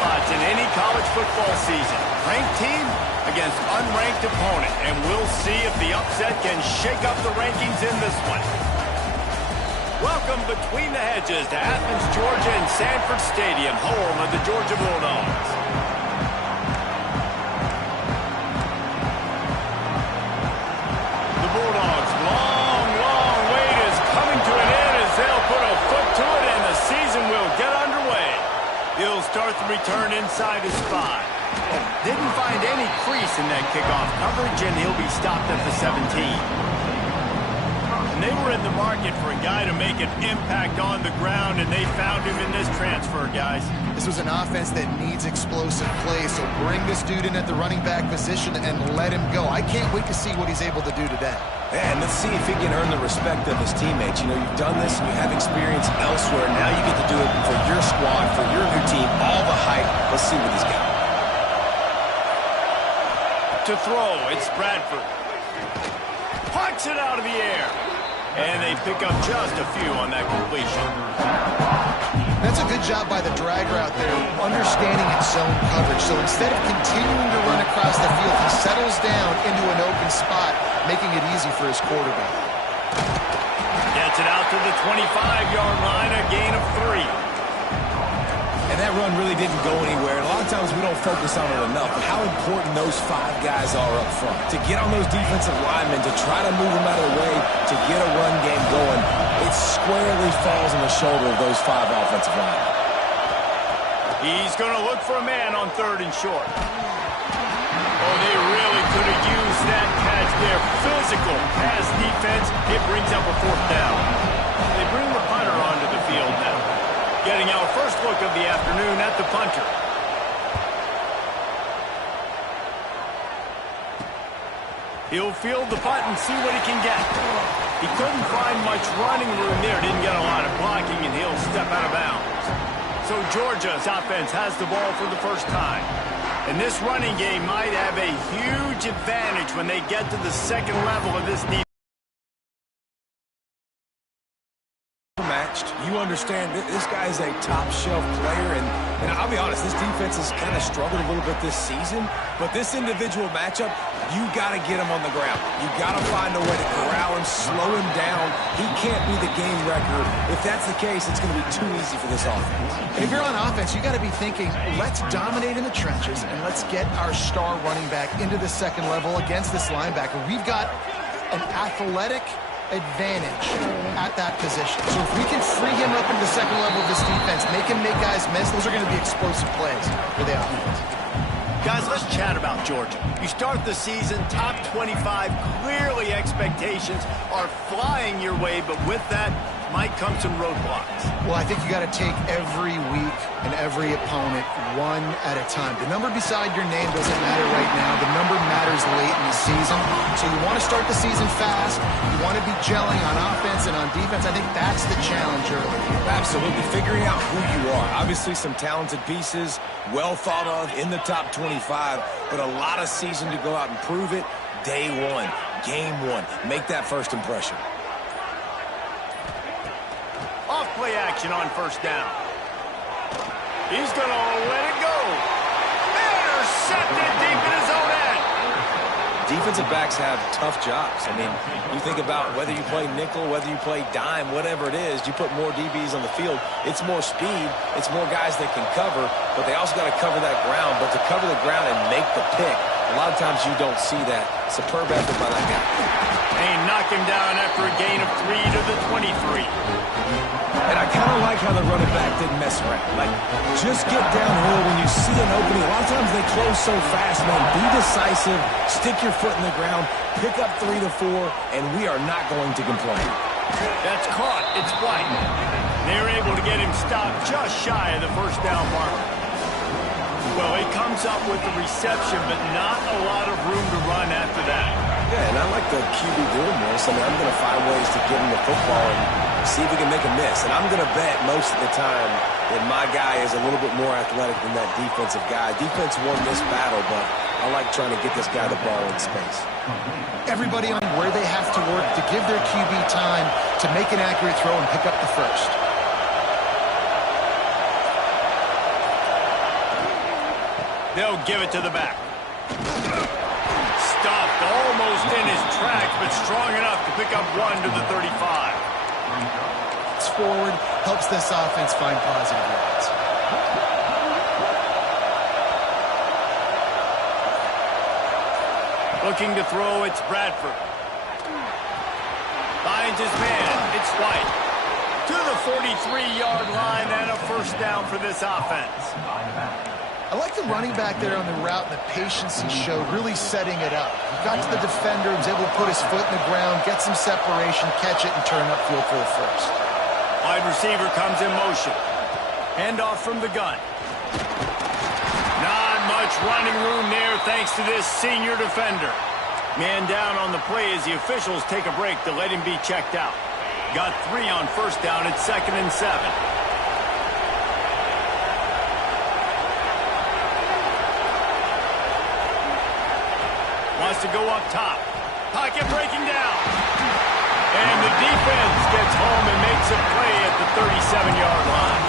spots in any college football season. Ranked team against unranked opponent, and we'll see if the upset can shake up the rankings in this one. Welcome between the hedges to Athens, Georgia and Sanford Stadium, home of the Georgia Bulldogs. The Bulldogs' long wait is coming to an end as they'll put a foot to it and the season will get underway. He'll start the return inside his 5. Didn't find any crease in that kickoff coverage, and he'll be stopped at the 17. And they were in the market for a guy to make an impact on the ground, and they found him in this transfer, guys. This was an offense that needs explosive plays, so bring this dude in at the running back position and let him go. I can't wait to see what he's able to do today. Yeah, and let's see if he can earn the respect of his teammates. You know, you've done this and you have experience elsewhere. Now you get to do it for your squad, for your new team, all the hype. Let's see what he's got. To throw, it's Bradford. Punts it out of the air. And they pick up just a few on that completion. That's a good job by the drag route there, understanding its zone coverage. So instead of continuing to run across the field, he settles down into an open spot, making it easy for his quarterback. Gets it out to the 25-yard line, a gain of 3. And that run really didn't go anywhere. And a lot of times we don't focus on it enough, but how important those 5 guys are up front. To get on those defensive linemen, to try to move them out of the way, to get a run game going, it squarely falls on the shoulder of those 5 offensive linemen. He's going to look for a man on 3rd and short. Oh, they really could have used that catch there. Physical pass defense. It brings up a 4th down. They bring the punter onto the field now. Getting our first look of the afternoon at the punter. He'll field the punt and see what he can get. He couldn't find much running room there. Didn't get a lot of blocking, and he'll step out of bounds. So Georgia's offense has the ball for the first time. And this running game might have a huge advantage when they get to the second level of this defense. You understand this guy is a top-shelf player, and I'll be honest, this defense has kind of struggled a little bit this season, but this individual matchup, you got to get him on the ground. You got to find a way to corral him, slow him down. He can't be the game wrecker. If that's the case, it's going to be too easy for this offense. And if you're on offense, you got to be thinking, let's dominate in the trenches, and let's get our star running back into the second level against this linebacker. We've got an athletic advantage at that position. So if we can free him up into the second level of this defense, make him make guys miss, those are going to be explosive plays for the offense. Guys, let's chat about Georgia. You start the season top 25. Clearly expectations are flying your way, but with that might come some roadblocks. Well, I think you got to take every week and every opponent one at a time. The number beside your name doesn't matter right now. The number matters late in the season. So you want to start the season fast. You want to be gelling on offense and on defense. I think that's the challenge early. Absolutely. Figuring out who you are. Obviously some talented pieces, well thought of in the top 25, but a lot of season to go out and prove it. Day 1, game 1. Make that first impression. Off-play action on 1st down. He's going to let it go. Intercepted deep in his own end. Defensive backs have tough jobs. I mean, you think about whether you play nickel, whether you play dime, whatever it is, you put more DBs on the field. It's more speed. It's more guys that can cover, but they also got to cover that ground. But to cover the ground and make the pick, a lot of times you don't see that. Superb effort by that guy. They knock him down after a gain of 3 to the 23. And I kind of like how the running back didn't mess around. Like, just get downhill when you see an opening. A lot of times they close so fast, man. Be decisive, stick your foot in the ground, pick up 3 to 4, and we are not going to complain. That's caught. It's White. They're able to get him stopped just shy of the 1st down marker. Well, he comes up with the reception, but not a lot of room to run after that. Yeah, and I like the QB doing this. I mean, I'm going to find ways to get him the football and see if he can make a miss. And I'm going to bet most of the time that my guy is a little bit more athletic than that defensive guy. Defense won this battle, but I like trying to get this guy the ball in space. Everybody on where they have to work to give their QB time to make an accurate throw and pick up the first. They'll give it to the back. Stopped almost in his tracks, but strong enough to pick up 1 to the 35. It's forward, helps this offense find positive yards. Looking to throw, it's Bradford. Finds his man, it's White. To the 43-yard line and a first down for this offense. I like the running back there on the route and the patience he showed, really setting it up. He got to the defender, was able to put his foot in the ground, get some separation, catch it, and turn upfield for the first. Wide receiver comes in motion. Handoff from the gun. Not much running room there thanks to this senior defender. Man down on the play as the officials take a break to let him be checked out. Got 3 on first down at 2nd and 7. Wants to go up top. Pocket breaking down. And the defense gets home and makes a play at the 37-yard line.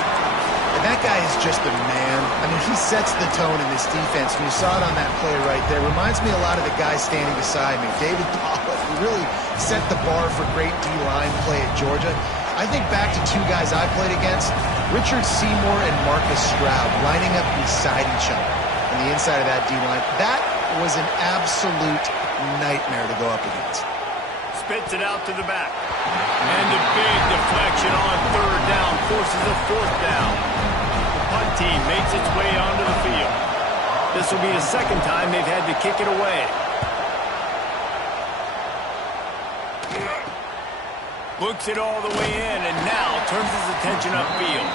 And that guy is just a man. I mean, he sets the tone in this defense. And you saw it on that play right there. Reminds me a lot of the guy standing beside me, David Pollock, who really set the bar for great D-line play at Georgia. I think back to 2 guys I played against, Richard Seymour and Marcus Stroud, lining up beside each other on the inside of that D-line. That was an absolute nightmare to go up against. Spits it out to the back. And a big deflection on 3rd down forces a 4th down. The punt team makes its way onto the field. This will be the 2nd time they've had to kick it away. Looks it all the way in and now turns his attention upfield.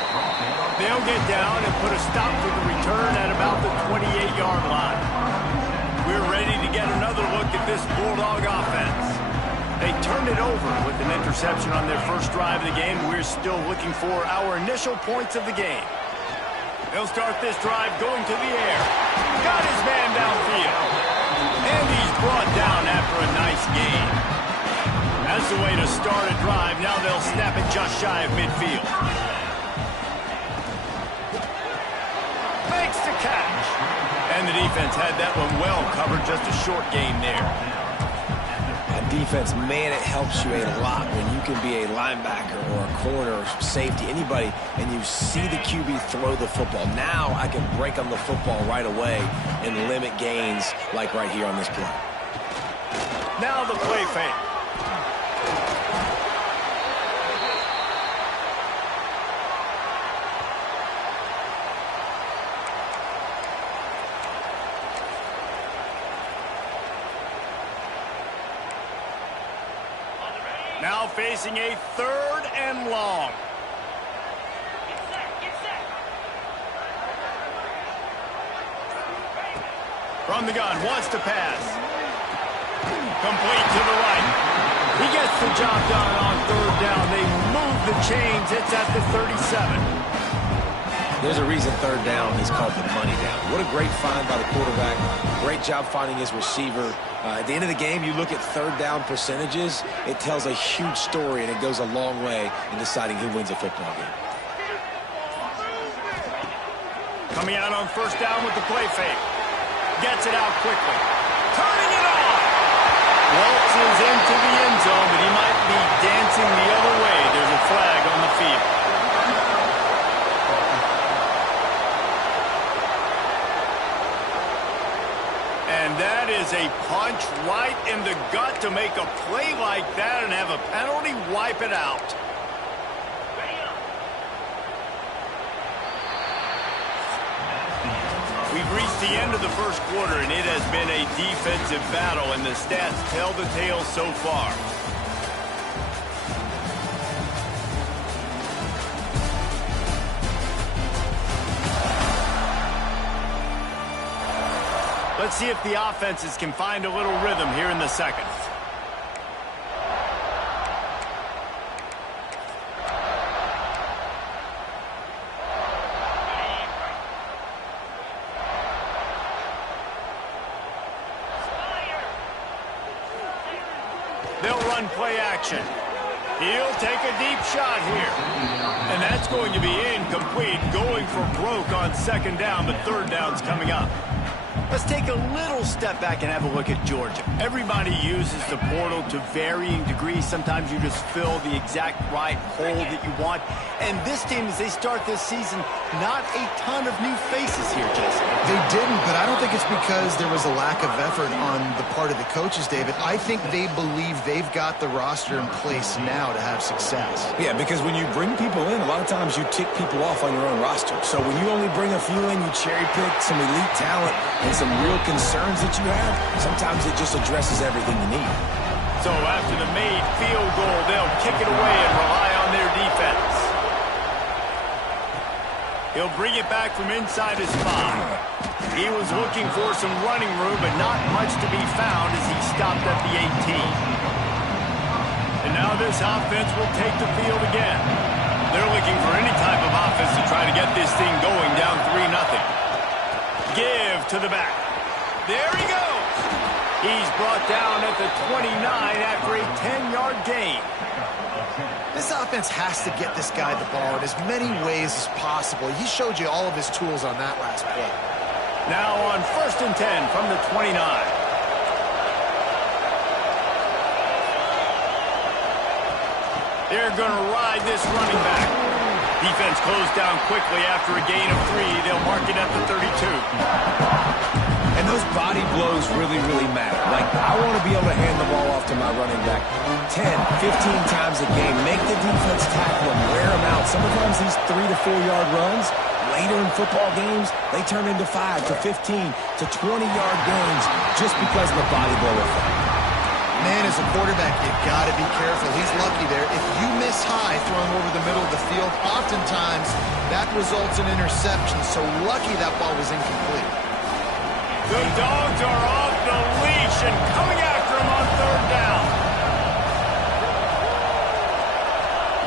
They'll get down and put a stop to the return at about the 28-yard line. We're ready to get another look at this Bulldog offense. They turned it over with an interception on their first drive of the game. We're still looking for our initial points of the game. They'll start this drive going to the air. Got his man downfield. And he's brought down after a nice gain. That's the way to start a drive. Now they'll snap it just shy of midfield. Makes the catch. And the defense had that one well covered. Just a short gain there. That defense, man, it helps you a lot when you can be a linebacker or a corner or safety, anybody, and you see the QB throw the football. Now I can break on the football right away and limit gains like right here on this play. Now the play fake. Now facing a 3rd and long. From the gun, wants to pass. Complete to the right. He gets the job done on 3rd down. They move the chains. It's at the 37. There's a reason 3rd down is called the money down. What a great find by the quarterback. Great job finding his receiver. At the end of the game, you look at 3rd down percentages. It tells a huge story, and it goes a long way in deciding who wins a football game. Coming out on 1st down with the play fake. Gets it out quickly. Turning it on. Waltzes into the end zone, but he might be dancing the other way. There's a flag on the field. And that is a punch right in the gut to make a play like that and have a penalty wipe it out. We've reached the end of the first quarter, and it has been a defensive battle, and the stats tell the tale so far. Let's see if the offenses can find a little rhythm here in the second. They'll run play action. He'll take a deep shot here. And that's going to be incomplete, going for broke on 2nd down, but 3rd down's coming up. Let's take a little step back and have a look at Georgia. Everybody uses the portal to varying degrees. Sometimes you just fill the exact right hole that you want. And this team, as they start this season, not a ton of new faces here, Jesse. They didn't, but I don't think it's because there was a lack of effort on the part of the coaches, David. I think they believe they've got the roster in place now to have success. Yeah, because when you bring people in, a lot of times you tick people off on your own roster. So when you only bring a few in, you cherry pick some elite talent and some real concerns that you have, sometimes it just addresses everything you need. So after the made field goal, they'll kick it away and rely on their defense. He'll bring it back from inside his 5. He was looking for some running room, but not much to be found as he stopped at the 18. And now this offense will take the field again. They're looking for any type of offense to try to get this thing going down 3-0. Give to the back. There he goes. He's brought down at the 29 after a 10-yard gain. This offense has to get this guy the ball in as many ways as possible. He showed you all of his tools on that last play. Now on 1st and 10 from the 29. They're going to ride this running back. Defense closed down quickly after a gain of 3. They'll mark it at the 32. And those body blows really, really matter. Like, I want to be able to hand the ball off to my running back 10, 15 times a game. Make the defense tackle him, wear him out. Sometimes these 3 to 4 yard runs, later in football games, they turn into 5 to 15 to 20-yard gains just because of the body blow effect. Man, as a quarterback, you got to be careful. He's lucky there. If you miss high throwing over the middle of the field, oftentimes that results in interception. So lucky that ball was incomplete. The Dogs are off the leash and coming after him on 3rd down.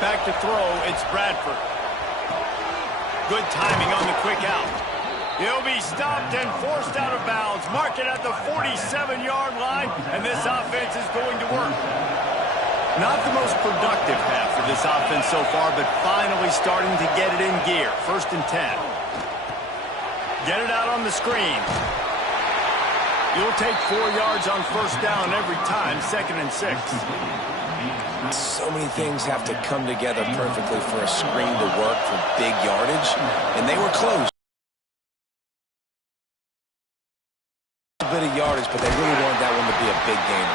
Back to throw, it's Bradford. Good timing on the quick out. He'll be stopped and forced out of bounds. Mark it at the 47-yard line, and this offense is going to work. Not the most productive half for this offense so far, but finally starting to get it in gear. 1st and 10. Get it out on the screen. You'll take 4 yards on 1st down every time. 2nd and 6. So many things have to come together perfectly for a screen to work for big yardage, and they were close. A bit of yardage, but they really wanted that one to be a big game.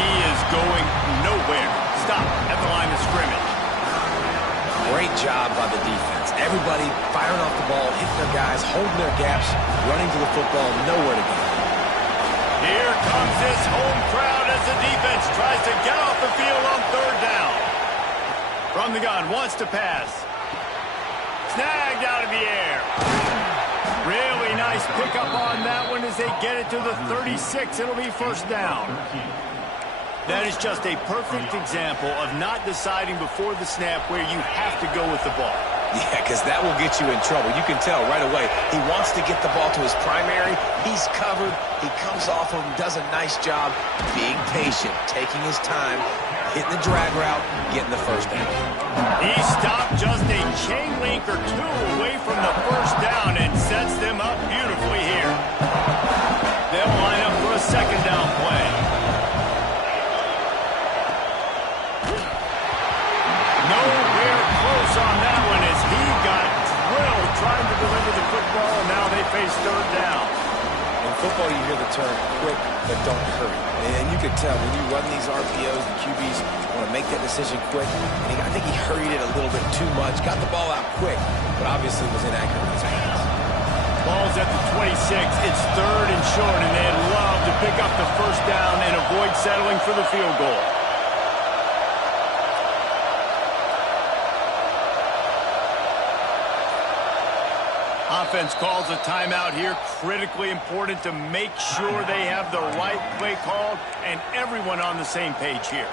He is going nowhere. Stop at the line of scrimmage. Great job by the defense. Everybody firing off the ball, hitting their guys, holding their gaps, running to the football, nowhere to go. Here comes this home crowd as the defense tries to get off the field on 3rd down. From the gun, wants to pass. Snagged out of the air. Really nice pickup on that one as they get it to the 36. It'll be 1st down. That is just a perfect example of not deciding before the snap where you have to go with the ball. Yeah, because that will get you in trouble. You can tell right away. He wants to get the ball to his primary. He's covered. He comes off of him, does a nice job being patient, taking his time, hitting the drag route, getting the 1st down. He stopped just a chain link or 2 away from the 1st down and sets them up beautifully here. They'll line up for a 2nd down play. Nowhere close on that one as he got drilled trying to deliver the football, and now they face 3rd down. In football, you hear the term quick, but don't hurry. And you can tell when you run these RPOs, the QBs want to make that decision quick. And I think he hurried it a little bit too much, got the ball out quick, but obviously was inaccurate in his hands. Ball's at the 26. It's 3rd and short, and they'd love to pick up the 1st down and avoid settling for the field goal. Offense calls a timeout here. Critically important to make sure they have the right play called and everyone on the same page here.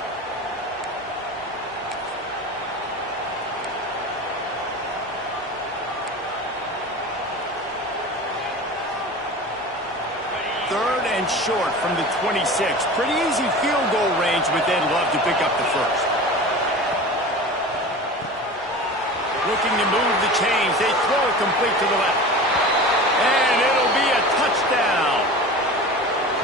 Third and short from the 26. Pretty easy field goal range, but they'd love to pick up the 1st. Looking to move the chains. They throw it complete to the left. And it'll be a touchdown.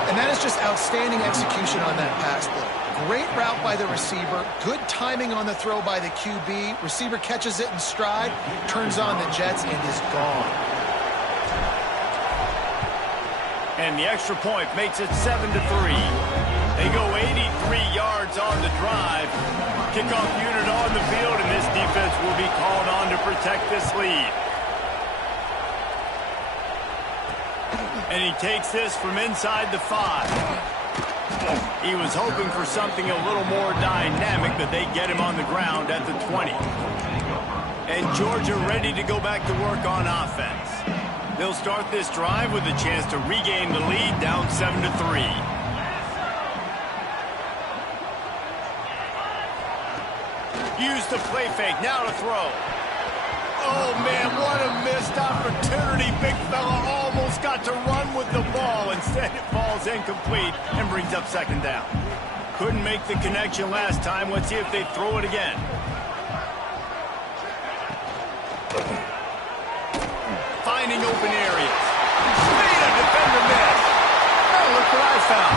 And that is just outstanding execution on that pass play. Great route by the receiver. Good timing on the throw by the QB. Receiver catches it in stride, turns on the jets, and is gone. And the extra point makes it 7-3. They go 83 yards on the drive. Kickoff unit on the field, and this defense will be called on to protect this lead. And he takes this from inside the 5. He was hoping for something a little more dynamic, but they get him on the ground at the 20. And Georgia ready to go back to work on offense. They'll start this drive with a chance to regain the lead, down 7-3. Use the play fake, now to throw. Oh, man, what a missed opportunity. Big fella almost got to run with the ball. Instead, it falls incomplete and brings up second down. Couldn't make the connection last time. Let's see if they throw it again. Finding open areas. Made a defender miss. Oh, look what I found.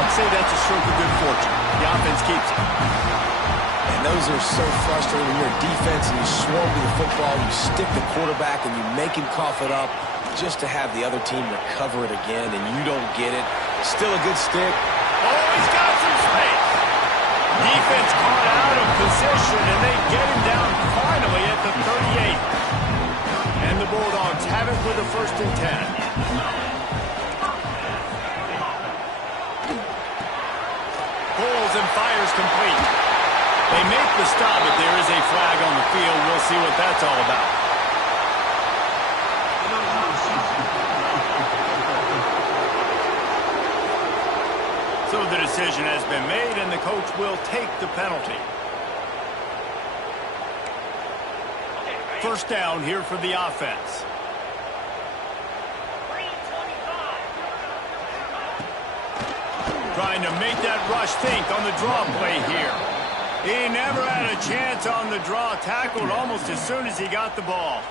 I'd say that's a stroke of good fortune. The offense keeps it. And those are so frustrating when you're a defense and you swarm to the football, you stick the quarterback and you make him cough it up just to have the other team recover it again, and you don't get it. Still a good stick. Oh, he's got some space. Defense caught out of position, and they get him down finally at the 38. And the Bulldogs have it with a 1st and 10. Pulls and fires complete. They make the stop, but there is a flag on the field. We'll see what that's all about. So the decision has been made, and the coach will take the penalty. 1st down here for the offense. Trying to make that rush think on the draw play here. He never had a chance on the draw, tackled almost as soon as he got the ball.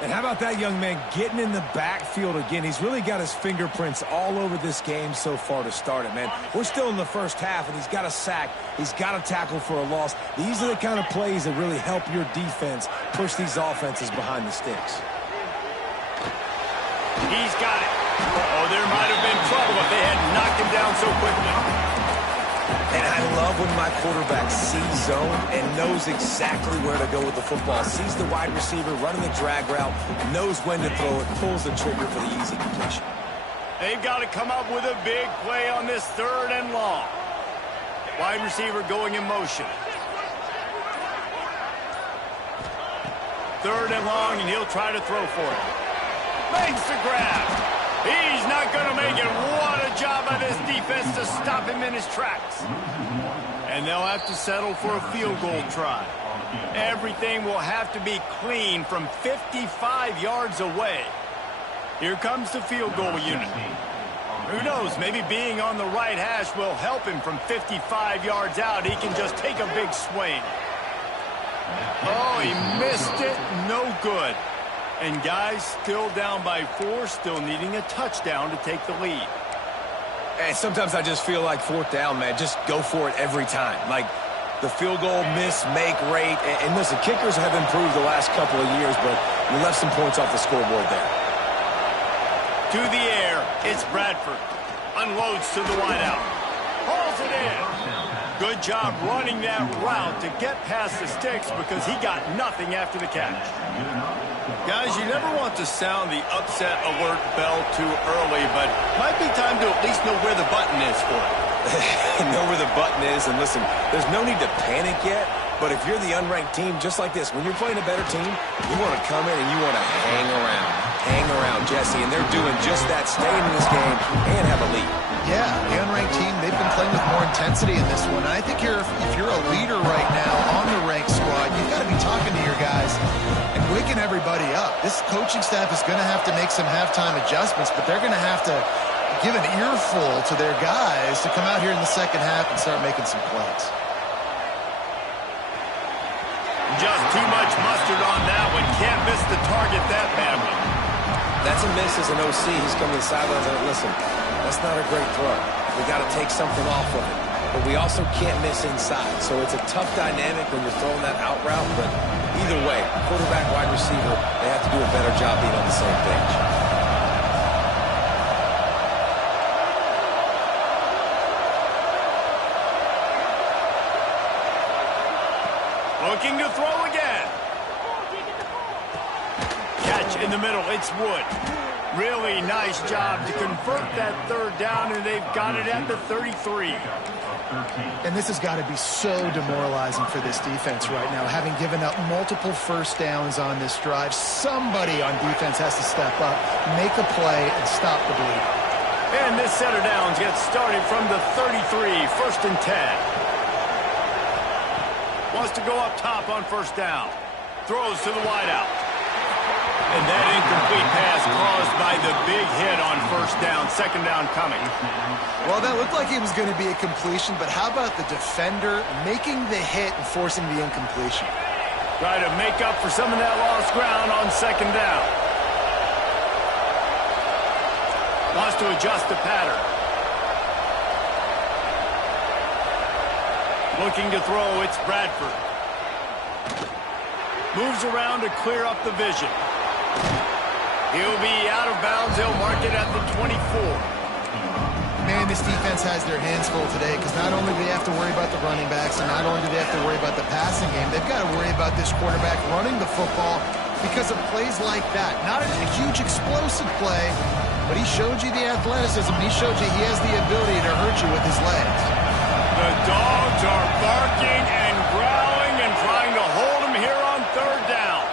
And how about that young man getting in the backfield again? He's really got his fingerprints all over this game so far to start it, man. We're still in the first half, and he's got a sack. He's got a tackle for a loss. These are the kind of plays that really help your defense push these offenses behind the sticks. He's got it. Oh, there might have been trouble if they had knocked him down so quickly. And I love when my quarterback sees zone and knows exactly where to go with the football. Sees the wide receiver running the drag route, knows when to throw it, pulls the trigger for the easy completion. They've got to come up with a big play on this 3rd and long. Wide receiver going in motion. 3rd and long, and he'll try to throw for it. Makes the grab. He's not going to make it. What a job by this defense to stop him in his tracks. And they'll have to settle for a field goal try. Everything will have to be clean from 55 yards away. Here comes the field goal unit. Who knows, maybe being on the right hash will help him from 55 yards out. He can just take a big swing. Oh, he missed it. No good. And guys, still down by 4, still needing a touchdown to take the lead. And sometimes I just feel like 4th down, man, just go for it every time. Like the field goal miss, make rate. And listen, kickers have improved the last couple of years, but you left some points off the scoreboard there. To the air, it's Bradford. Unloads to the wideout. Hauls it in. Good job running that route to get past the sticks because he got nothing after the catch. Guys, you never want to sound the upset alert bell too early, but might be time to at least know where the button is for it. Know where the button is, and listen, there's no need to panic yet, but if you're the unranked team, just like this, when you're playing a better team, you want to come in and you want to hang around, Jesse, and they're doing just that, staying in this game and have a lead. Yeah, the unranked team, they've been playing with more intensity in this one. And I think if you're a leader right now on the ranked squad, you've got to be talking to your guys and waking everybody up. This coaching staff is going to have to make some halftime adjustments, but they're going to have to give an earful to their guys to come out here in the second half and start making some plays. Just too much mustard on that one. Can't miss the target that badly. That's a miss as an OC. He's coming to the sideline and listen, that's not a great throw. We got to take something off of it. But we also can't miss inside. So it's a tough dynamic when you're throwing that out route. But either way, quarterback, wide receiver, they have to do a better job being on the same page. Looking to throw again. Catch in the middle. It's Wood. Really nice job to convert that third down, and they've got it at the 33. And this has got to be so demoralizing for this defense right now. Having given up multiple first downs on this drive, somebody on defense has to step up, make a play, and stop the bleed. And this set of downs gets started from the 33, 1st and 10. Wants to go up top on first down. Throws to the wideout. And that incomplete pass caused by the big hit on first down. 2nd down coming. Well, that looked like it was going to be a completion, but how about the defender making the hit and forcing the incompletion? Try to make up for some of that lost ground on 2nd down. Wants to adjust the pattern. Looking to throw, it's Bradford. Moves around to clear up the vision. He'll be out of bounds. They'll mark it at the 24. Man, this defense has their hands full today because not only do they have to worry about the running backs and not only do they have to worry about the passing game, they've got to worry about this quarterback running the football because of plays like that. Not a huge explosive play, but he showed you the athleticism. He showed you he has the ability to hurt you with his legs. The dogs are barking and growling and trying to hold him here on 3rd down.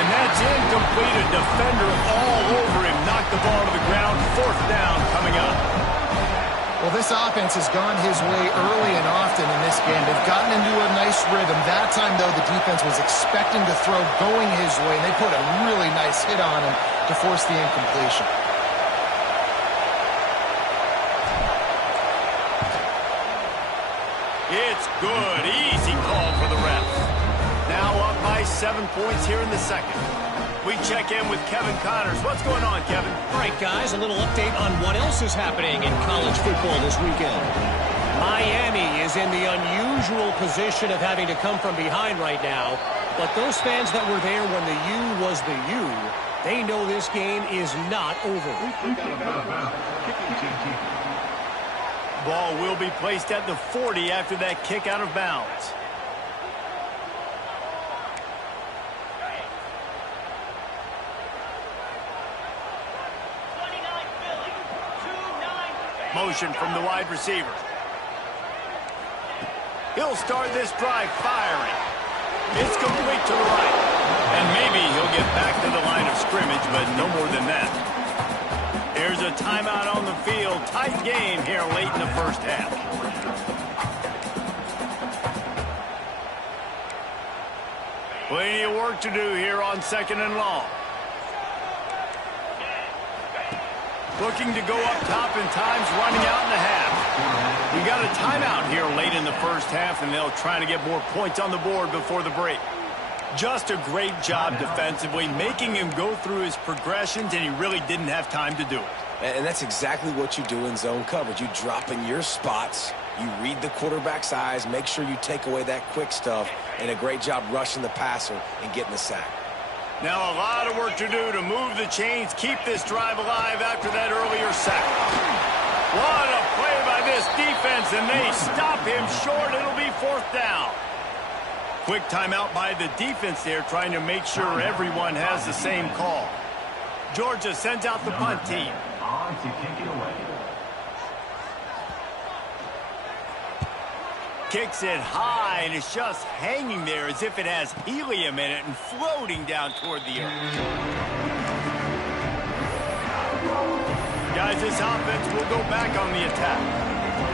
And that's incomplete. A defender all over him. Knocked the ball to the ground. 4th down coming up. Well, this offense has gone his way early and often in this game. They've gotten into a nice rhythm. That time, though, the defense was expecting to throw going his way. And they put a really nice hit on him to force the incompletion. It's good. Easy call for the refs. Now up by 7 points here in the 2nd. We check in with Kevin Connors. What's going on, Kevin? All right, guys, a little update on what else is happening in college football this weekend. Miami is in the unusual position of having to come from behind right now. But those fans that were there when the U was the U, they know this game is not over. Ball will be placed at the 40 after that kick out of bounds. Motion from the wide receiver. He'll start this drive firing. It's complete to the right. And maybe he'll get back to the line of scrimmage, but no more than that. There's a timeout on the field. Tight game here late in the 1st half. Plenty of work to do here on 2nd and long. Looking to go up top in times, running out in the half. We got a timeout here late in the 1st half, and they'll try to get more points on the board before the break. Just a great job defensively, making him go through his progressions, and he really didn't have time to do it. And that's exactly what you do in zone coverage. You drop in your spots, you read the quarterback's eyes, make sure you take away that quick stuff, and a great job rushing the passer and getting the sack. Now a lot of work to do to move the chains, keep this drive alive after that earlier sack. What a play by this defense, and they stop him short. It'll be 4th down. Quick timeout by the defense there, trying to make sure everyone has the same call. Georgia sends out the punt team. To kick it away. Kicks it high, and it's just hanging there as if it has helium in it and floating down toward the earth. Guys, this offense will go back on the attack.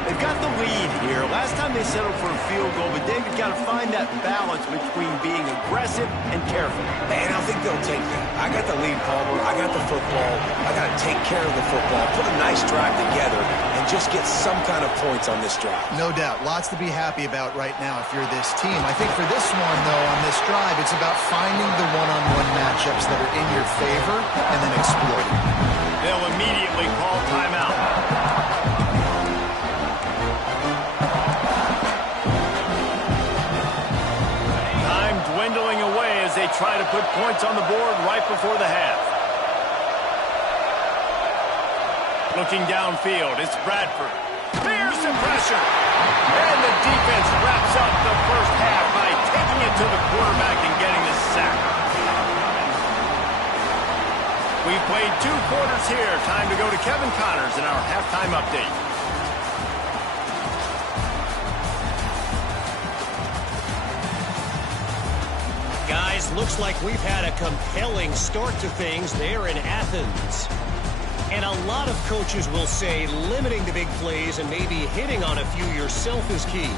They've got the lead here. Last time they settled for a field goal, but David got to find that balance between being aggressive and careful. And I think they'll take that. I got the lead, Palmer. I got the football. I got to take care of the football, put a nice drive together, and just get some kind of points on this drive. No doubt. Lots to be happy about right now if you're this team. I think for this one, though, on this drive, it's about finding the one-on-one matchups that are in your favor and then exploiting. They'll immediately call timeout. Time dwindling away as they try to put points on the board right before the half. Looking downfield, it's Bradford. Fears the pressure. And the defense wraps up the first half by taking it to the quarterback and getting the sack. We've played 2 quarters here. Time to go to Kevin Connors in our halftime update. Guys, looks like we've had a compelling start to things there in Athens. And a lot of coaches will say limiting the big plays and maybe hitting on a few yourself is key.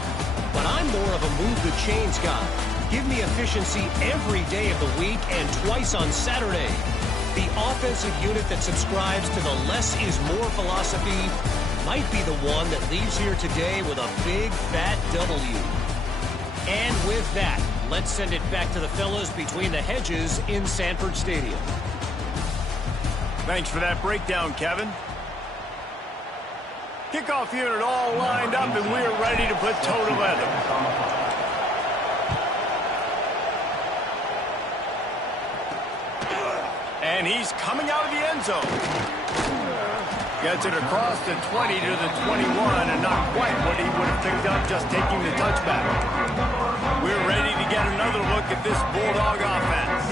But I'm more of a move the chains guy. Give me efficiency every day of the week and twice on Saturday. The offensive unit that subscribes to the less is more philosophy might be the one that leaves here today with a big fat W. And with that, let's send it back to the fellas between the hedges in Sanford Stadium. Thanks for that breakdown, Kevin. Kickoff unit all lined up, and we're ready to put toe to leather. And he's coming out of the end zone. Gets it across the 20 to the 21, and not quite what he would have picked up just taking the touchback. We're ready to get another look at this Bulldog offense.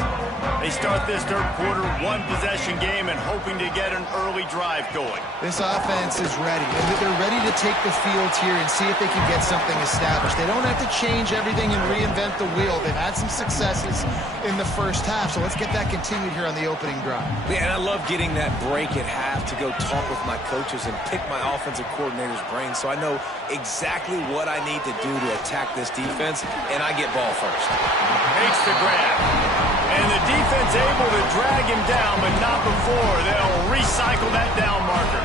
They start this third quarter, 1-possession game, and hoping to get an early drive going. This offense is ready. They're ready to take the field here and see if they can get something established. They don't have to change everything and reinvent the wheel. They've had some successes in the first half, so let's get that continued here on the opening drive. Yeah, and I love getting that break at half to go talk with my coaches and pick my offensive coordinator's brain so I know exactly what I need to do to attack this defense, and I get ball first. Makes the grab. And the defense able to drag him down, but not before. They'll recycle that down marker.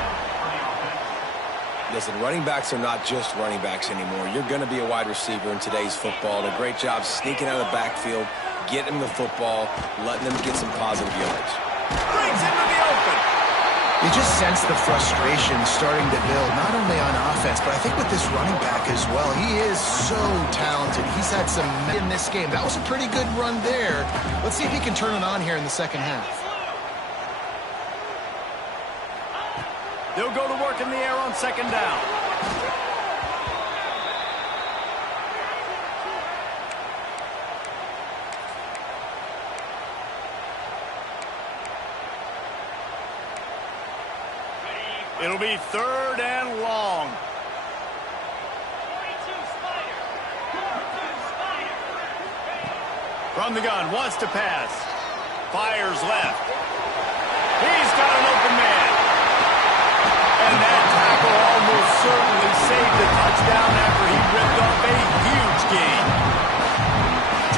Listen, running backs are not just running backs anymore. You're going to be a wide receiver in today's football. And a great job sneaking out of the backfield, getting them the football, letting them get some positive yards. Brings him to the open. You just sense the frustration starting to build, not only on offense, but I think with this running back as well. He is so talented. He's had some in this game. That was a pretty good run there. Let's see if he can turn it on here in the second half. They'll go to work in the air on second down. It'll be third and long. From the gun, wants to pass. Fires left. He's got an open man. And that tackle almost certainly saved the touchdown after he ripped off a huge gain.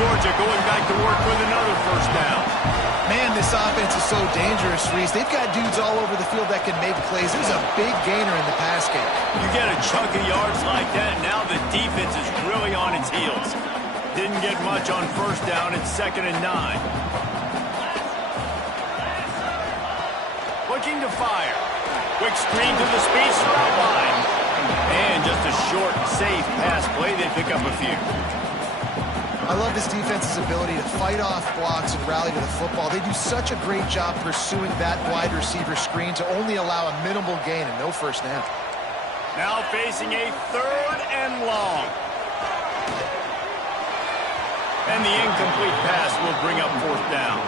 Georgia going back to work with another first down. Man, this offense is so dangerous, Reese. They've got dudes all over the field that can make plays. There's a big gainer in the pass game. You get a chunk of yards like that, now the defense is really on its heels. Didn't get much on first down. It's 2nd and 9. Looking to fire. Quick screen to the speedster out wide. And just a short, safe pass play. They pick up a few. I love this defense's ability to fight off blocks and rally to the football. They do such a great job pursuing that wide receiver screen to only allow a minimal gain and no first down. Now facing a third and long. And the incomplete pass will bring up fourth down.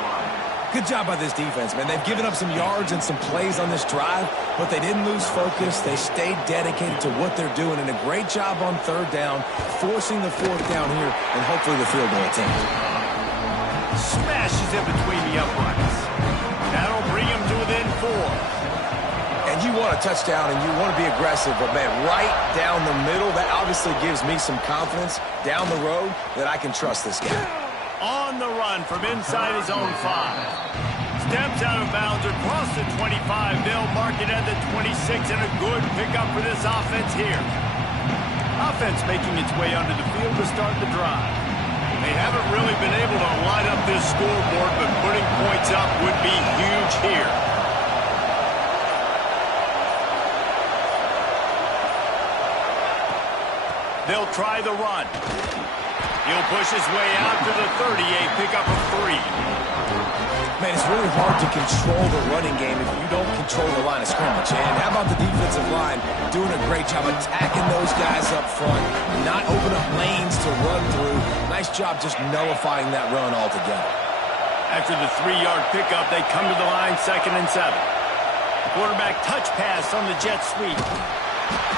Good job by this defense, man. They've given up some yards and some plays on this drive, but they didn't lose focus. They stayed dedicated to what they're doing, and a great job on third down, forcing the fourth down here, and hopefully the field goal attempt. Smashes it between the uprights. That'll bring him to within 4. And you want a touchdown and you want to be aggressive, but, man, right down the middle, that obviously gives me some confidence down the road that I can trust this guy. On the run from inside his own 5. Steps out of bounds across the 25. They'll mark it at the 26, and a good pickup for this offense here. Offense making its way onto the field to start the drive. They haven't really been able to line up this scoreboard, but putting points up would be huge here. They'll try the run. He'll push his way out to the 38, pick up a 3. Man, it's really hard to control the running game if you don't control the line of scrimmage. And how about the defensive line doing a great job attacking those guys up front, not open up lanes to run through. Nice job just nullifying that run altogether. After the 3-yard pickup, they come to the line 2nd and 7. Quarterback touch pass on the jet sweep.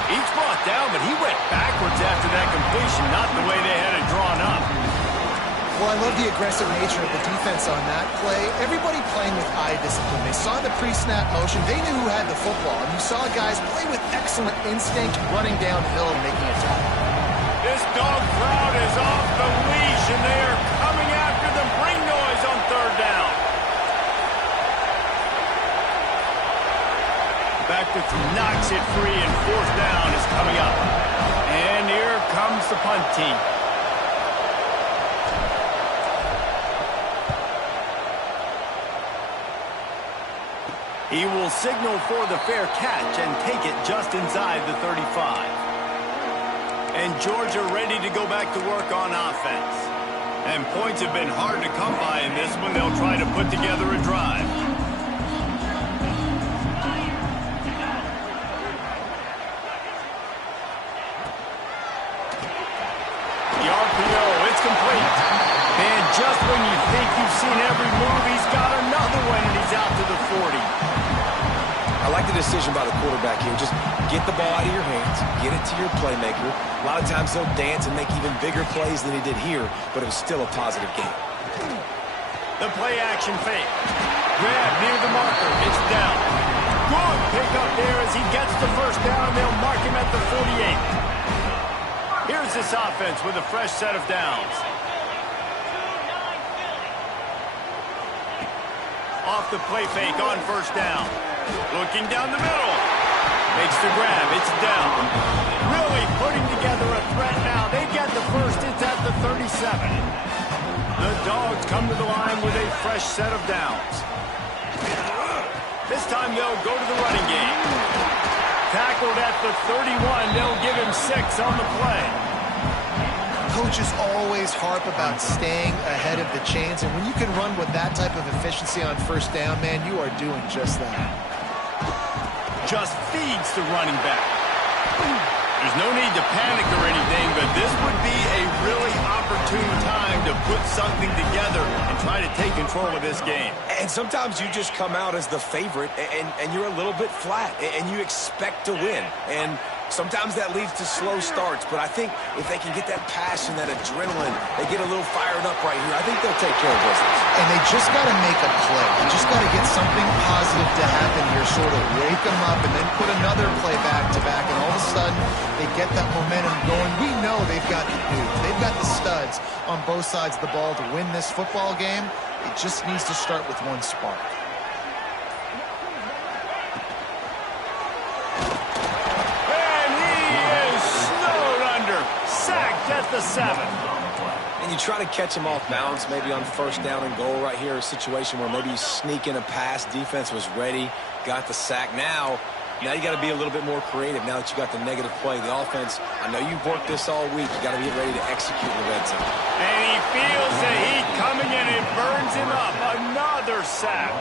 He's brought down, but he went backwards after that completion, not the way they had it drawn up. Well, I love the aggressive nature of the defense on that play. Everybody playing with eye discipline. They saw the pre-snap motion. They knew who had the football. And you saw guys play with excellent instinct, running downhill and making a tackle. This dog crowd is off the leash, and they are coming after them. Bring noise on 3rd down. Back to knocks it free, and 4th down is coming up. And here comes the punt team. He will signal for the fair catch and take it just inside the 35. And Georgia ready to go back to work on offense. And points have been hard to come by in this one. They'll try to put together a drive. The RPO, it's complete. And just when you think you've seen every move, he's got another one, and he's out to the 40. I like the decision by the quarterback here. Just get the ball out of your hands, get it to your playmaker. A lot of times they'll dance and make even bigger plays than he did here, but it was still a positive game. The play action fake. Grab near the marker. It's down. Good pickup there as he gets the 1st down. They'll mark him at the 48. Here's this offense with a fresh set of downs. Off the play fake on 1st down. Looking down the middle. Makes the grab. It's down. Really putting together a threat now. They get the 1st. It's at the 37. The Dogs come to the line with a fresh set of downs. This time they'll go to the running game. Tackled at the 31. They'll give him 6 on the play. Coaches always harp about staying ahead of the chains, and when you can run with that type of efficiency on 1st down, man, you are doing just that. Just feeds the running back. There's no need to panic or anything, but this would be a really opportune time to put something together and try to take control of this game. And sometimes you just come out as the favorite, and you're a little bit flat, and you expect to win. And sometimes that leads to slow starts, but I think if they can get that passion, that adrenaline, they get a little fired up right here, I think they'll take care of business. And they just got to make a play. You just got to get something positive to happen here, sort of wake them up, and then put another play back-to-back, and all of a sudden they get that momentum going. We know they've got the dudes. They've got the studs on both sides of the ball to win this football game. It just needs to start with one spark. Sacked at the 7. And you try to catch him off balance, maybe on 1st down and goal right here, a situation where maybe you sneak in a pass, defense was ready, got the sack. Now you got to be a little bit more creative now that you got the negative play. The offense, I know you've worked this all week. You got to get ready to execute the red zone. And he feels the heat coming and it burns him up. Another sack.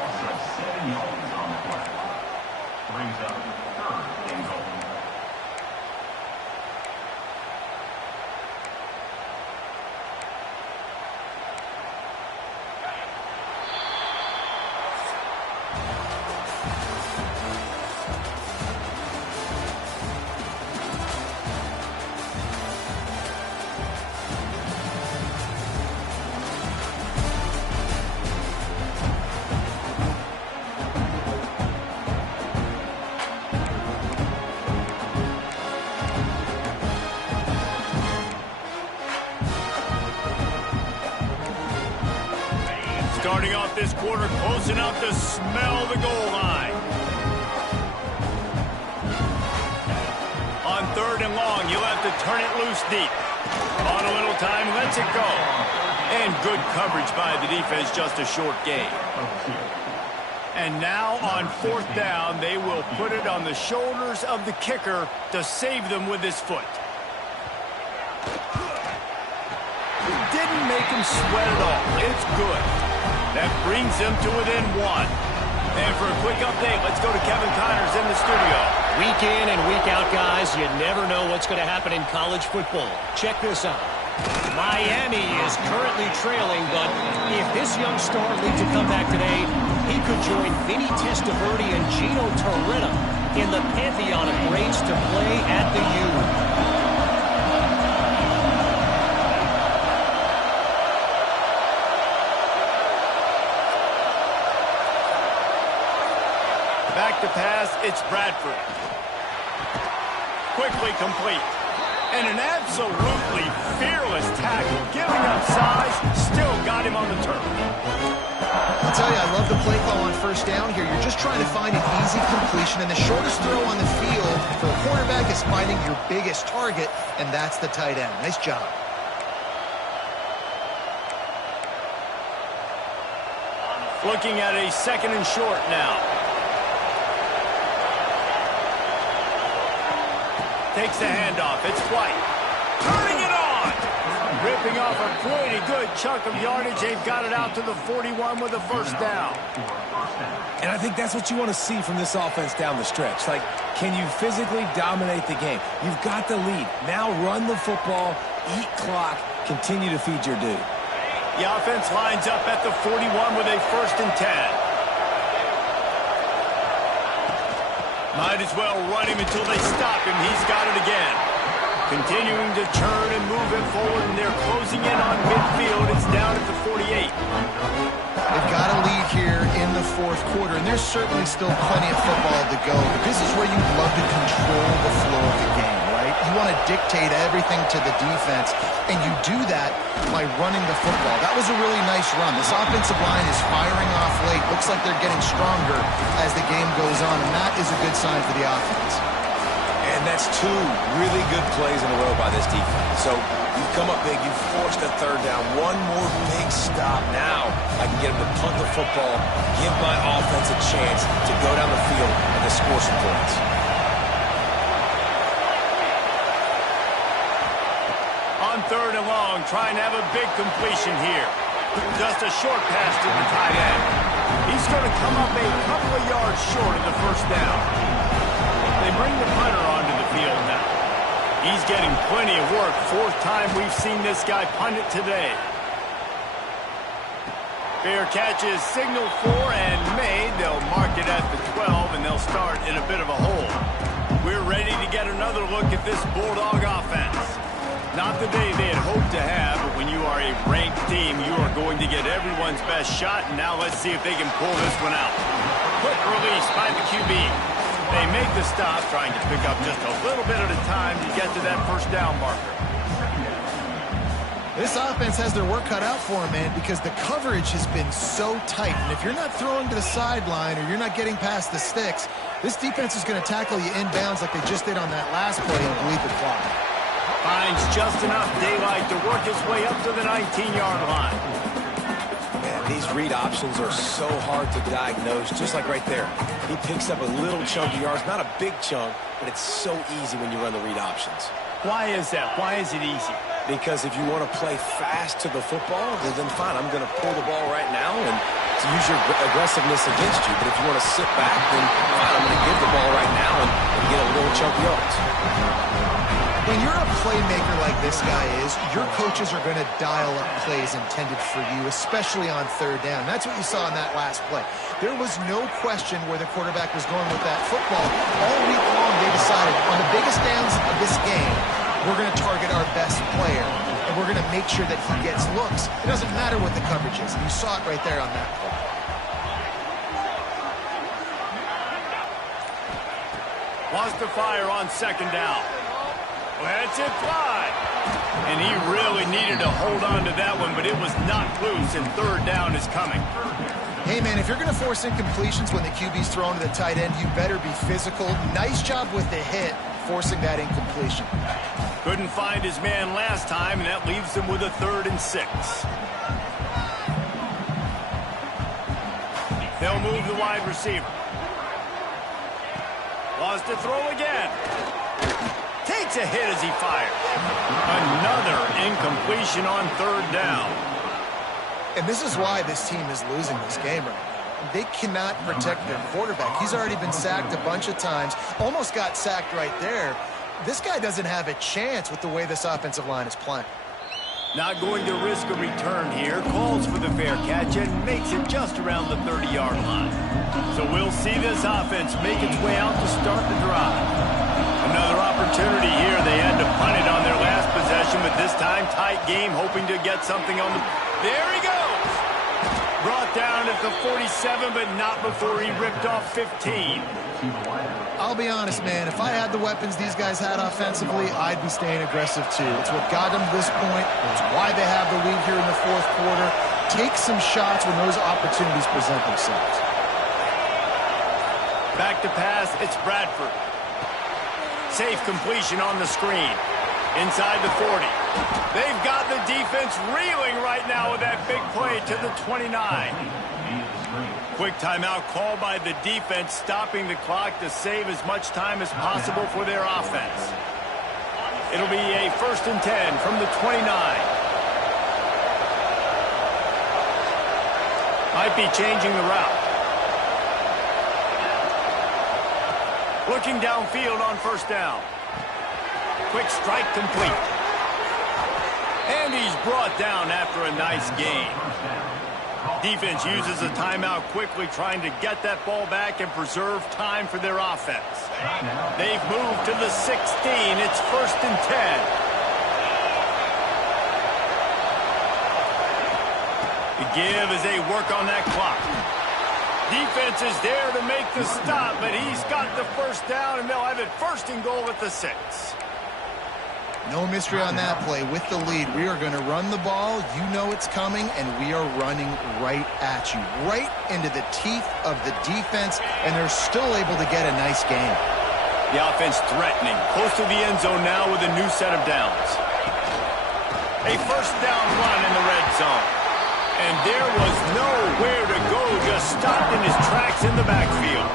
starting off this quarter close enough to smell the goal line. On 3rd and long, you'll have to turn it loose deep. On a little time, lets it go. And good coverage by the defense, just a short gain. And now on 4th down, they will put it on the shoulders of the kicker to save them with his foot. Didn't make him sweat at all. It's good. That brings them to within 1. And for a quick update, let's go to Kevin Connors in the studio. Week in and week out, guys, you never know what's going to happen in college football. Check this out. Miami is currently trailing, but if this young star leads a comeback today, he could join Vinny Testaverde and Gino Torretta in the pantheon of greats to play at the U. Back to pass, it's Bradford. Quickly complete. And an absolutely fearless tackle, giving up size, still got him on the turf. I'll tell you, I love the play call on 1st down here. You're just trying to find an easy completion, and the shortest throw on the field for a quarterback is finding your biggest target, and that's the tight end. Nice job. Looking at a 2nd and short now. Takes the handoff. It's White. Turning it on. Ripping off a pretty good chunk of yardage. They've got it out to the 41 with a 1st down. And I think that's what you want to see from this offense down the stretch. Like, can you physically dominate the game? You've got the lead. Now run the football, eat clock, continue to feed your dude. The offense lines up at the 41 with a 1st and 10. Might as well run him until they stop him. He's got it again. Continuing to turn and move it forward, and they're closing in on midfield. It's down at the 48. They've got a lead here in the 4th quarter, and there's certainly still plenty of football to go. But this is where you love to control the flow of the game, right? You want to dictate everything to the defense, and you do that by running the football. That was a really nice run. This offensive line is firing off late. Looks like they're getting stronger as the game goes on, and that is a good sign for the offense. And that's 2 really good plays in a row by this defense. So you come up big, you forced a 3rd down. One more big stop. Now I can get him to punt the football, give my offense a chance to go down the field and to score some points. On 3rd and long, trying to have a big completion here. Just a short pass to the tight end. He's going to come up a couple of yards short of the 1st down. They bring the punter onto the field now. He's getting plenty of work. 4th time we've seen this guy punt it today. Fair catch is signaled for and made. They'll mark it at the 12, and they'll start in a bit of a hole. We're ready to get another look at this Bulldog offense. Not the day they had hoped to have, but when you are a ranked team, you are going to get everyone's best shot, and now let's see if they can pull this one out. Quick release by the QB. They make the stop, trying to pick up just a little bit at a time to get to that 1st down marker. This offense has their work cut out for them, man, because the coverage has been so tight. And if you're not throwing to the sideline or you're not getting past the sticks, this defense is going to tackle you inbounds like they just did on that last play and bleed the clock. Finds just enough daylight to work his way up to the 19-yard line. Man, these read options are so hard to diagnose, just like right there. He picks up a little chunk of yards, not a big chunk, but it's so easy when you run the read options. Why is that? Why is it easy? Because if you want to play fast to the football, then fine, I'm going to pull the ball right now and to use your aggressiveness against you. But if you want to sit back, then fine, I'm going to give the ball right now and get a little chunk of yards. When you're a playmaker like this guy is, your coaches are going to dial up plays intended for you, especially on 3rd down. That's what you saw in that last play. There was no question where the quarterback was going with that football. All week long, they decided on the biggest downs of this game, we're going to target our best player, and we're going to make sure that he gets looks. It doesn't matter what the coverage is. And you saw it right there on that play. Wants to fire on 2nd down. Let's it fly. And he really needed to hold on to that one, but it was knocked loose, and third down is coming. Hey, man, if you're going to force incompletions when the QB's thrown to the tight end, you better be physical. Nice job with the hit, forcing that incompletion. Couldn't find his man last time, and that leaves him with a 3rd and 6. They'll move the wide receiver. Wants to throw again. Takes a hit as he fires. Another incompletion on 3rd down. And this is why this team is losing this game right now. They cannot protect their quarterback. He's already been sacked a bunch of times. Almost got sacked right there. This guy doesn't have a chance with the way this offensive line is playing. Not going to risk a return here. Calls for the fair catch and makes it just around the 30-yard line. So we'll see this offense make its way out to start the drive. Another opportunity here. They had to punt it on their last possession, but this time tight game, hoping to get something on the... There he goes! Brought down at the 47, but not before he ripped off 15. I'll be honest, man. If I had the weapons these guys had offensively, I'd be staying aggressive too. It's what got them to this point. It's why they have the lead here in the 4th quarter. Take some shots when those opportunities present themselves. Back to pass, it's Bradford. Safe completion on the screen. Inside the 40. They've got the defense reeling right now with that big play to the 29. Quick timeout called by the defense, stopping the clock to save as much time as possible for their offense. It'll be a 1st and 10 from the 29. Might be changing the route. Looking downfield on 1st down. Quick strike complete. And he's brought down after a nice gain. Defense uses a timeout quickly, trying to get that ball back and preserve time for their offense. They've moved to the 16. It's 1st and 10. The give as they work on that clock. Defense is there to make the stop, but he's got the 1st down, and they'll have it 1st and goal at the 6. No mystery on that play. With the lead, we are going to run the ball. You know it's coming, and we are running right at you, right into the teeth of the defense, and they're still able to get a nice game. The offense threatening, close to the end zone now with a new set of downs. A 1st down run in the red zone. And there was nowhere to go, just stopped in his tracks in the backfield.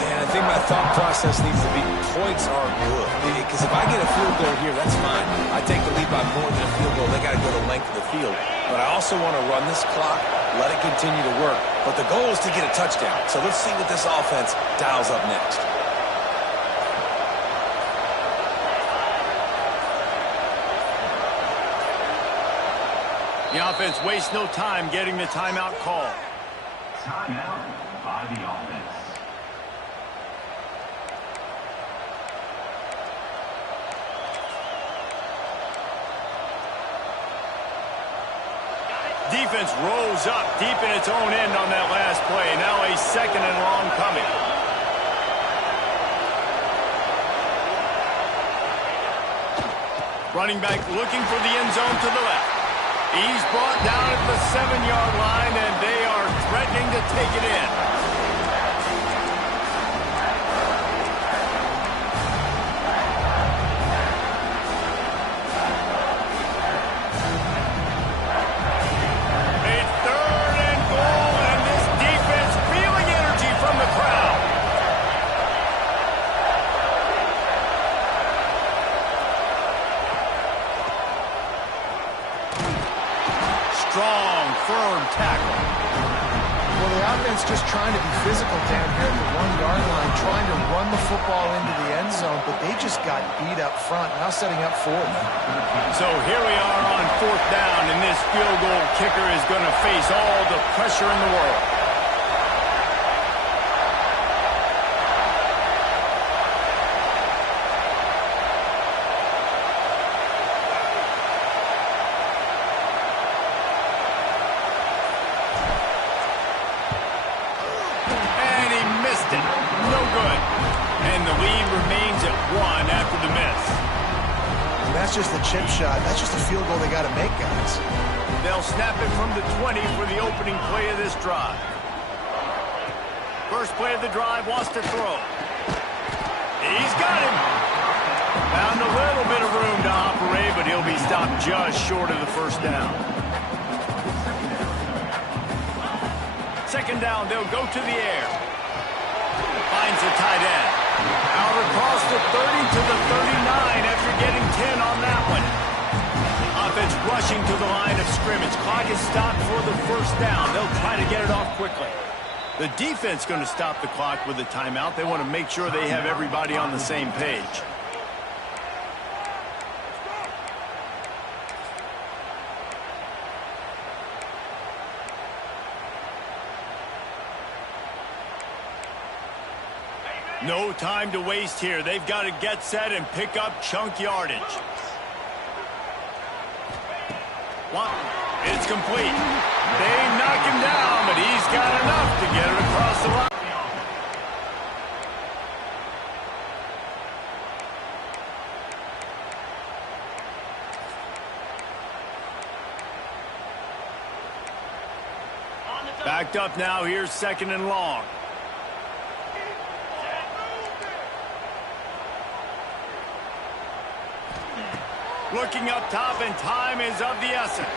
Yeah, I think my thought process needs to be points are good. Because if I get a field goal here, that's fine. I take the lead by more than a field goal. They got to go the length of the field. But I also want to run this clock, let it continue to work. But the goal is to get a touchdown. So let's see what this offense dials up next. The offense wastes no time getting the timeout call. Timeout by the offense. Defense rolls up deep in its own end on that last play. Now a 2nd and long coming. Running back looking for the end zone to the left. He's brought down at the 7-yard line, and they are threatening to take it in. It's 3rd and goal, and this defense feeling energy from the crowd. Strong, firm tackle. Well, the offense just trying to be physical down here at the 1-yard line, trying to run the football into the end zone, but they just got beat up front, now setting up 4th. So here we are on 4th down, and this field goal kicker is going to face all the pressure in the world. That's just a chip shot. That's just a field goal they got to make, guys. They'll snap it from the 20 for the opening play of this drive. First play of the drive, wants to throw. He's got him. Found a little bit of room to operate, but he'll be stopped just short of the first down. Second down, they'll go to the air. Finds the tight end. Out across the 30 to the 39 after getting 10 on that one. Offense rushing to the line of scrimmage. Clock is stopped for the first down. They'll try to get it off quickly. The defense going to stop the clock with a timeout. They want to make sure they have everybody on the same page. No time to waste here. They've got to get set and pick up chunk yardage. It's complete. They knock him down, but he's got enough to get it across the line. Backed up now. Here's second and long. Looking up top, and time is of the essence.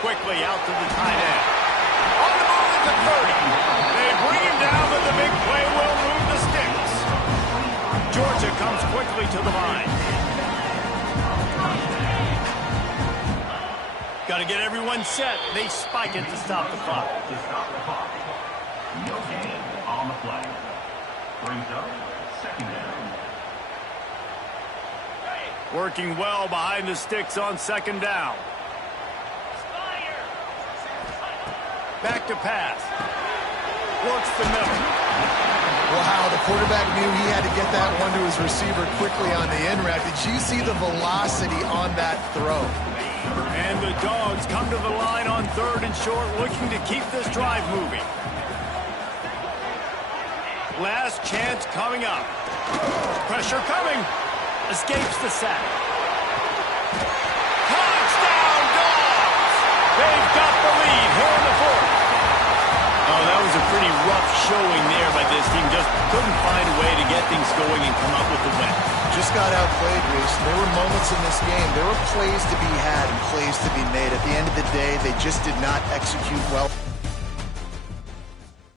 Quickly out to the tight end. On the move at the 30. They bring him down, but the big play will move the sticks. Georgia comes quickly to the line. Got to get everyone set. They spike it to stop the clock. No gain on the play. Brings up second down. Working well behind the sticks on second down. Back to pass. Works the middle. Wow, the quarterback knew he had to get that one to his receiver quickly on the in route. Did you see the velocity on that throw? And the Dogs come to the line on third and short, looking to keep this drive moving. Last chance coming up. Pressure coming. Escapes the sack. Touchdown, Dogs! They've got the lead here in the fourth. Oh, that was a pretty rough showing there by this team. Just couldn't find a way to get things going and come up with the win. Just got outplayed, Reese. There were moments in this game. There were plays to be had and plays to be made. At the end of the day, they just did not execute well.